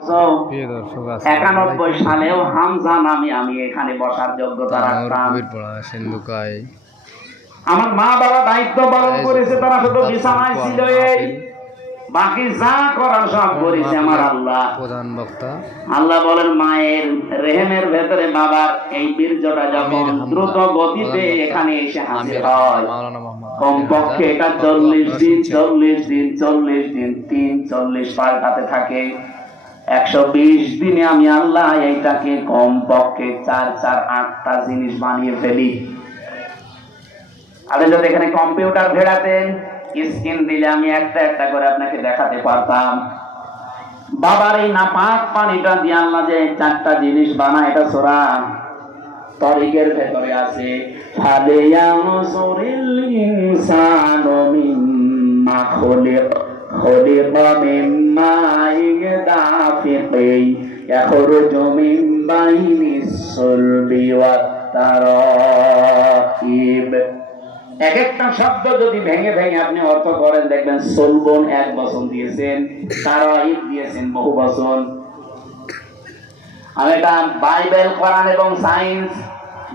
91 সালেও হামজা নামে আমি এখানে বসার যোগ্যতা রাখতাম। আমার মা বাবা দায়িত্ব পালন করেছে, তারা শুধু বিছানায় ছিল, এই বাকি যা করার সব করেছে আমার আল্লাহ। আল্লাহ বলেন, মায়ের রেহেমের ভেতরে বাবার এই বীর্যটা যখন দ্রুত গতিতে এখানে এসে হাজির হয়, কমপক্ষে এটা 40 দিন 40 পাল্টাতে থাকে। 120 দিনে আমি আল্লাহ এইটাকে কমপক্ষে 8টা জিনিস বানিয়ে ফেলি। আপনি যদি এখানে কম্পিউটার ভেড়াতেন, স্ক্রিন দিলে আমি একটা একটা করে আপনাকে দেখাতে পারতাম। বাবার এই নাপাক পানিটা দিয়ে আল্লাহ যে 4টা জিনিস বানায়, এটা সূরা তরিকের ভেতরে আছে। ফালিয়ানজুরিল ইনসানু মিম্মা খুলিকা মিম্মা দাফিকিন ইয়াখরুজু মিন বাইনিস সুলবি ওয়াত তারাইব। এক একটা শব্দ যদি ভেঙে ভেঙে আপনি অর্থ করেন, দেখবেন সুলবুন 1 বচন দিয়েছেন, তারাইব দিয়েছেন বহু বচন। আমি এটা বাইবেল, কোরআন এবং সায়েন্স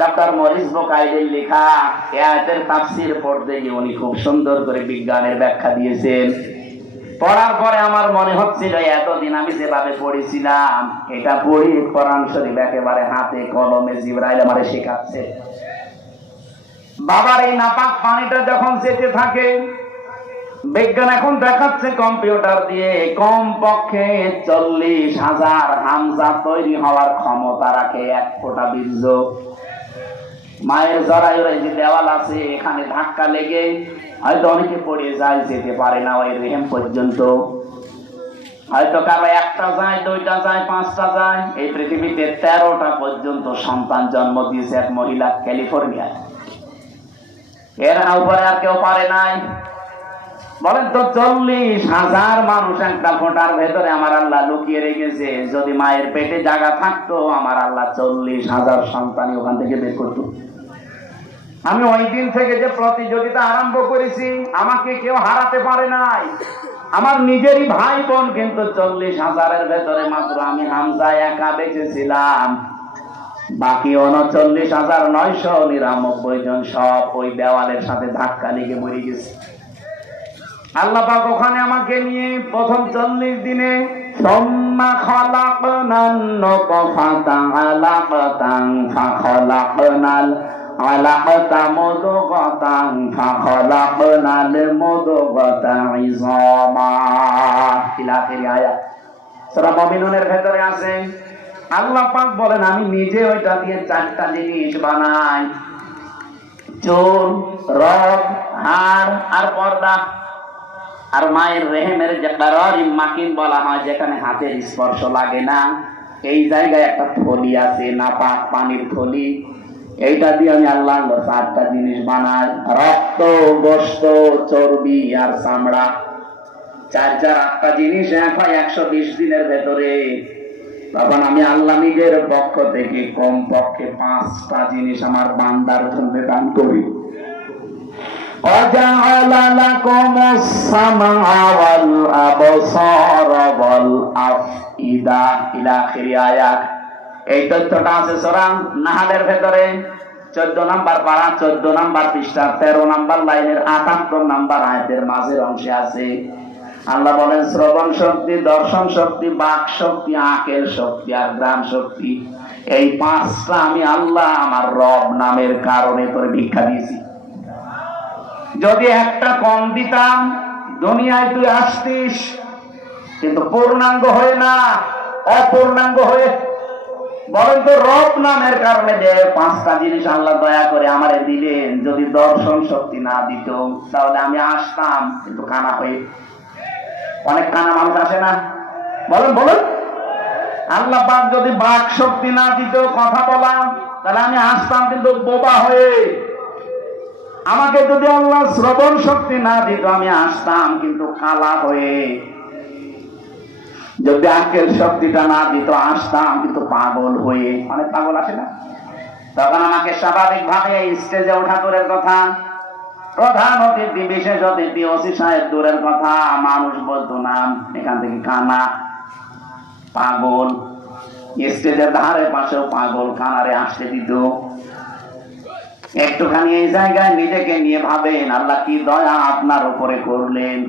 ডক্টর মরিস বুকাইলের লেখা আয়াতের তাফসীর পড়তে গিয়ে উনি খুব সুন্দর করে বিজ্ঞানের ব্যাখ্যা দিয়েছেন। পড়ার পরে আমার মনে হচ্ছিল এতদিন আমি যেভাবে পড়েছিলাম, এটা পড়ি কোরআন শরীফ একেবারে হাতে কলমে জিবরাইল আমারে শেখাচ্ছে। বাবার এই নাপাক পানিটা যখন যেতে থাকে, বিজ্ঞান এখন দেখাচ্ছে কম্পিউটার দিয়ে কমপক্ষে 40,000 হামজা তৈরি হওয়ার ক্ষমতা রাখে 1 ফোঁটা বীর্য। মায়ের জরায়ুর যে দেওয়াল আছে, এখানে ধাক্কা লেগে হয়তো অনেকে পড়ে যায়, যেতে পারে না ওই রেহেম পর্যন্ত। হয়তো কারো 1টা যায়, 2টা যায়, 5টা যায়। এই পৃথিবীতে 13টা পর্যন্ত সন্তান জন্ম দিয়েছে এক মহিলা ক্যালিফোর্নিয়ায়। এর উপরে আর কেউ পারে নাই। বলেন তো, 40,000 মানুষ একটা ফোঁটার ভেতরে আমার আল্লাহ লুকিয়ে রেখেছে। যদি মায়ের পেটে জায়গা থাকতো, আমার আল্লাহ 40,000 সন্তানই ওখান থেকে বের করত। আমি ওই দিন থেকে যে প্রতিযোগিতা আরম্ভ করেছি, আমাকে কেউ হারাতে পারে নাই। আমার নিজেরই ভাই বোন কিন্তু 40,000-এর ভেতরে মাত্র আমি হামজা একা বেঁচেছিলাম। বাকি 39,999 জন সব ওই দেওয়ালের সাথে ধাক্কা লেগে মরে গেছে। আল্লাহ পাক ওখানে আমাকে নিয়ে প্রথম 40 দিনে সুম্মা খালাকনান নুতফাতা আলাকাতান ফাখালাকনাল আলাকাতা মুদগাতান ফাখালাকনাল মুদগাতা ইযামা। ইলা আখির আয়াত সূরা মুমিনুনের ভেতরে আছে। আল্লাহ পাক বলেন, আমি নিজে ওইটা দিয়ে 4টা জিনিস বানাই: চুল, রগ, হাড় আর পর্দা। আর মায়ের রেহেমের যে কারারিম মাকিন বলা হয়, যেখানে হাতের স্পর্শ লাগে না, এই জায়গায় একটা থলি আছে, নাপাক পানির থলি। এইটা দিয়ে আমি আল্লাহ 4টা জিনিস বানাই: রক্ত, গোশত, চর্বি আর চামড়া। 8টা জিনিস এক হয় 120 দিনের ভেতরে। তখন আমি আল্লাহ নিজের পক্ষ থেকে কমপক্ষে 5টা জিনিস আমার বান্দার জন্য দান করি। وَجَعَلَ لَكُمُ السَّمْعَ وَالْأَبْصَارَ وَالْأَفْئِدَةَ ইলা আখির আয়াত। এই তথ্যটা আছে সূরা নাহলের ভেতরে 14 নম্বর পারা, 14 নম্বর পৃষ্ঠা, 13 নম্বর লাইনের 78 নম্বর আয়াতের মাঝের অংশে আছে। আল্লাহ বলেন, শ্রবণ শক্তি, দর্শন শক্তি, বাক শক্তি, আকেল শক্তি আর গ্রাম শক্তি, এই 5টা আমি আল্লাহ আমার রব নামের কারণে তোর ভিক্ষা দিয়েছি। যদি একটা কম দিতাম, দুনিয়ায় তুই আসতিস, কিন্তু পূর্ণাঙ্গ হয়ে না, অপূর্ণাঙ্গ হয়ে। বলেন তো, রব নামের কারণে যে 5টা জিনিস আল্লাহ দয়া করে আমারে দিলেন। যদি দর্শন শক্তি না দিত, তাহলে আমি আসতাম কিন্তু কানা হয়ে। অনেক কানা মানুষ আসে না? বলেন বলেন। আল্লাহ পাক যদি বাক শক্তি না দিত, কথা বলা, তাহলে আমি আসতাম কিন্তু বোবা হয়ে। আমাকে যদি আল্লাহ শ্রবণ শক্তি না দিত, আমি আসতাম কিন্তু কালা হয়ে। যদি আকেল শক্তিটা না দিত, আসতাম কিন্তু পাগল হয়ে। অনেক পাগল আসে না? তখন আমাকে স্বাভাবিকভাবে স্টেজে ওঠা দূরের কথা, প্রধান অতিথি, বিশেষ অতিথি, ওসি সাহেব দূরের কথা, মানুষ বলতো না, এখান থেকে কানা। পাগল, স্টেজের ধারে পাশেও পাগল কানারে আসতে দিত। একটুখানি এই জায়গায় নিজেকে নিয়ে ভাবেন, আল্লাহ কি দয়া আপনার উপরে করলেন।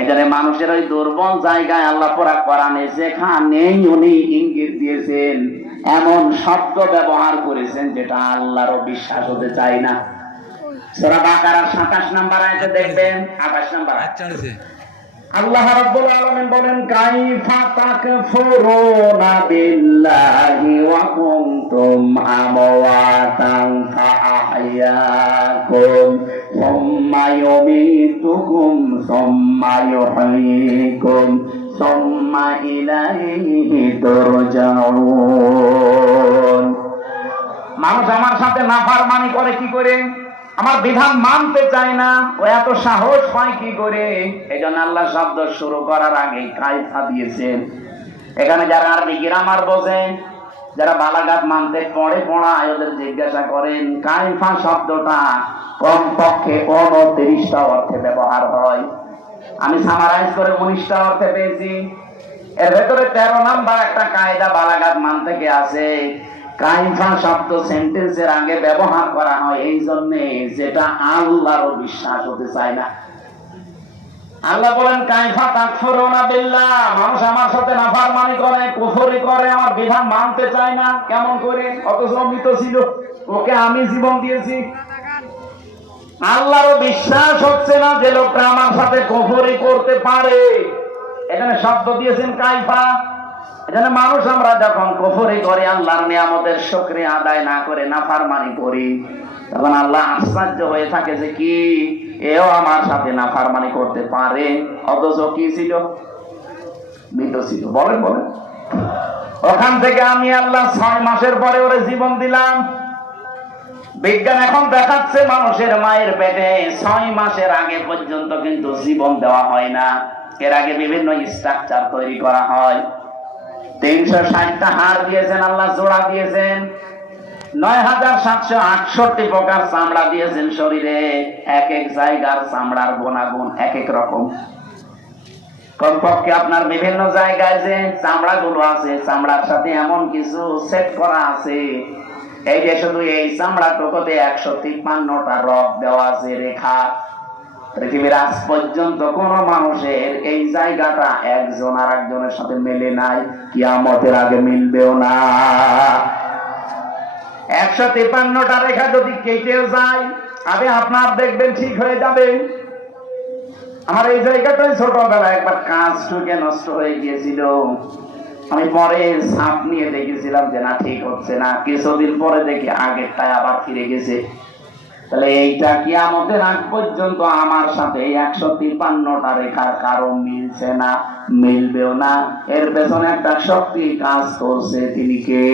এখানে মানুষের ওই দুর্বল জায়গায় আল্লাহ পুরা কোরআনে যেখানেই উনি ইঙ্গিত দিয়েছেন, এমন শব্দ ব্যবহার করেছেন যেটা আল্লাহরও বিশ্বাস হতে চায় না। সূরা বাকারার ২৭ নম্বর আয়াতে দেখবেন, ২৮ নম্বর আয়াত আল্লাহ রাব্বুল আলামিন বলেন, কাইফা তাকফুরুনা বিল্লাহি ওয়া কুনতুম আমওয়াতান ফাআহইয়াকুম সুম্মা ইউমীতুকুম সুম্মা ইউহয়ীকুম সুম্মা ইলাইহি তুরজাউন। মানুষ আমার সাথে নাফরমানি করে কি করে? আমার বিধান মানতে চায় না, ও এত সাহস পায় কি করে? এই জন্য আল্লাহ শব্দ শুরু করার আগে কায়ফা দিয়েছেন। এখানে যারা আরবি গ্রামার বোঝেন, যারা বালাগাত মানতে পড়ে পড়ায়, ওদের জিজ্ঞাসা করেন কায়ফা শব্দটা কমপক্ষে ২৯টা অর্থে ব্যবহার হয়। আমি সামারাইজ করে ১৯টা অর্থে পেয়েছি। এর ভেতরে ১৩ নাম্বার একটা কায়দা বালাগাত মান থেকে আছে। কাইফা শব্দ সেন্টেন্সের আগে ব্যবহার করা হয় এই জন্য যেটা আল্লাহরও বিশ্বাস হতে চায় না। আল্লাহ বলেন, কাইফা তাকফুরুনা বিল্লাহ, মানুষ আমার সাথে নাফরমানি করে, কুফরি করে, আমার বিধান মানতে চায় না। কেমন করে? অথচ মৃত ছিল, ওকে আমি জীবন দিয়েছি। আল্লাহরও বিশ্বাস হচ্ছে না যে লোকটা আমার সাথে কুফরি করতে পারে। এখানে শব্দ দিয়েছেন কাইফা। এখানে মানুষ আমরা যখন কুফরি করি, আল্লাহর নিয়ামতের শুকরিয়া আদায় না করে নাফরমানি করি, তখন আল্লাহ আশ্চর্য হয়ে থাকে যে কি এও আমার সাথে নাফরমানি করতে পারে। অথচ কি ছিল? মৃত ছিল। বলেন বলেন। ওখান থেকে আমি আল্লাহ ৬ মাসের পরে ওরে জীবন দিলাম। বিজ্ঞান এখন দেখাচ্ছে মানুষের মায়ের পেটে ৬ মাসের আগে পর্যন্ত কিন্তু জীবন দেওয়া হয় না। এর আগে বিভিন্ন স্ট্রাকচার তৈরি করা হয়। ৩৬০টা হাড় দিয়েছেন আল্লাহ, জোড়া দিয়েছেন, ৯৭৬৮ প্রকার চামড়া দিয়েছেন শরীরে। এক এক জায়গার চামড়ার গুণাগুণ এক এক রকম। কমপক্ষে আপনার বিভিন্ন জায়গায় যে চামড়া গুলো আছে, চামড়ার সাথে এমন কিছু সেট করা আছে, এই যে শুধু এই চামড়া টুকুতে ১৫৩টা রক দেওয়া আছে, রেখা। পৃথিবীর আজ পর্যন্ত কোন মানুষের এই জায়গাটা একজন আর একজনের সাথে মেলে নাই, কিয়ামতের আগে মিলবেও না। ১৫৩টা রেখা যদি কেটেও যায়, আরে আপনার দেখবেন ঠিক হয়ে যাবে। আমার এই জায়গাটাই ছোটবেলায় একবার কাজ ঠুকে নষ্ট হয়ে গিয়েছিল। আমি পরে সাপ নিয়ে দেখেছিলাম যে না, ঠিক হচ্ছে না। কিছুদিন পরে দেখি আগেরটায় আবার ফিরে গেছে। তাহলে এইটা কিয়ামতের আগ পর্যন্ত আমার সাথে ১৫৩টা রেখার কারো মিলছে না, মিলবেও না। এর পেছনে একটা শক্তি কাজ করছে, তিনি কে?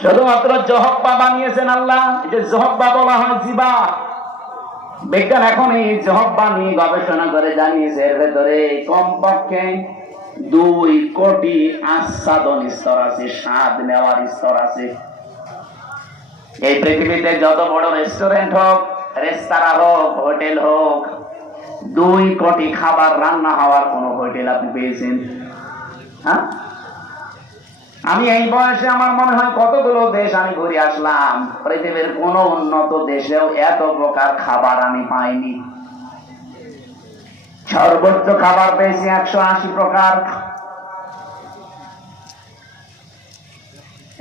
শুধুমাত্র জহব্বা বানিয়েছেন আল্লাহ। যে জহব্বা বলা হয় জিবা। বিজ্ঞান এখন এই জহব্বা নিয়ে গবেষণা করে জানিয়েছে এর ভেতরে কমপক্ষে ২ কোটি আস্বাদন স্তর আছে, স্বাদ নেওয়ার স্তর আছে। এই পৃথিবীতে যত বড় রেস্টুরেন্ট হোক, রেস্তোরাঁ হোক, হোটেল হোক, ২ কোটি খাবার রান্না হওয়ার কোন হোটেল আপনি পেয়েছেন? হ্যাঁ, আমি এই বয়সে আমার মনে হয় কতগুলো দেশ আমি ঘুরে আসলাম, পৃথিবীর কোন উন্নত দেশেও এত প্রকার খাবার আমি পাইনি। সর্বোচ্চ খাবার পেয়েছি ১৮০ প্রকার।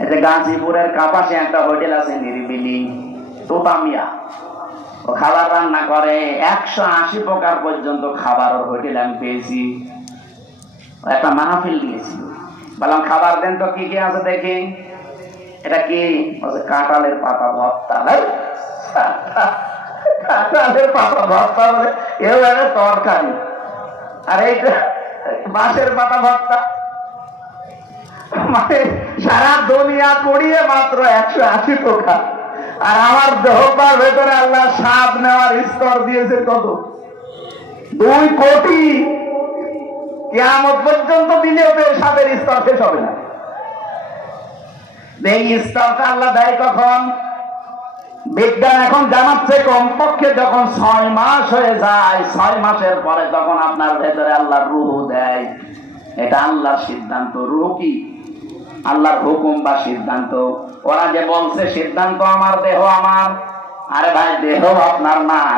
এতে গাজীপুরের কাপাসে একটা হোটেল আছে নিরিবিলি, তোতামিয়া। ও খাবার রান্না করে ১৮০ প্রকার পর্যন্ত খাবার ওর হোটেল আমি পেয়েছি। একটা মাহফিল দিয়েছিল, বললাম খাবার দেন তো কি কি আছে দেখি। এটা কি? কাঁঠালের পাতা ভর্তা। কাঁঠালের পাতা ভর্তা বলে এও একটা তরকারি, আর এইটা বাঁশের পাতা ভর্তা। মানে সারা দুনিয়া পড়িয়ে মাত্র ১৮০ প্রকার। আর আমার দেহটার ভেতরে আল্লাহ স্বাদ নেওয়ার স্তর দিয়েছে কত? ২ কোটি। কিয়ামত পর্যন্ত দিলেও স্বাদের স্তর শেষ হবে না। এই স্তরটা আল্লাহ দেয় কখন? বিজ্ঞান এখন জানাচ্ছে কমপক্ষে যখন ৬ মাস হয়ে যায়, ৬ মাসের পরে তখন আপনার ভেতরে আল্লাহ রূহ দেয়। এটা আল্লাহর সিদ্ধান্ত। রূহ কি? আল্লাহর হুকুম বা সিদ্ধান্ত। ওরা যে বলছে সিদ্ধান্ত আমার, দেহ আমার, আরে ভাই দেহ আপনার না,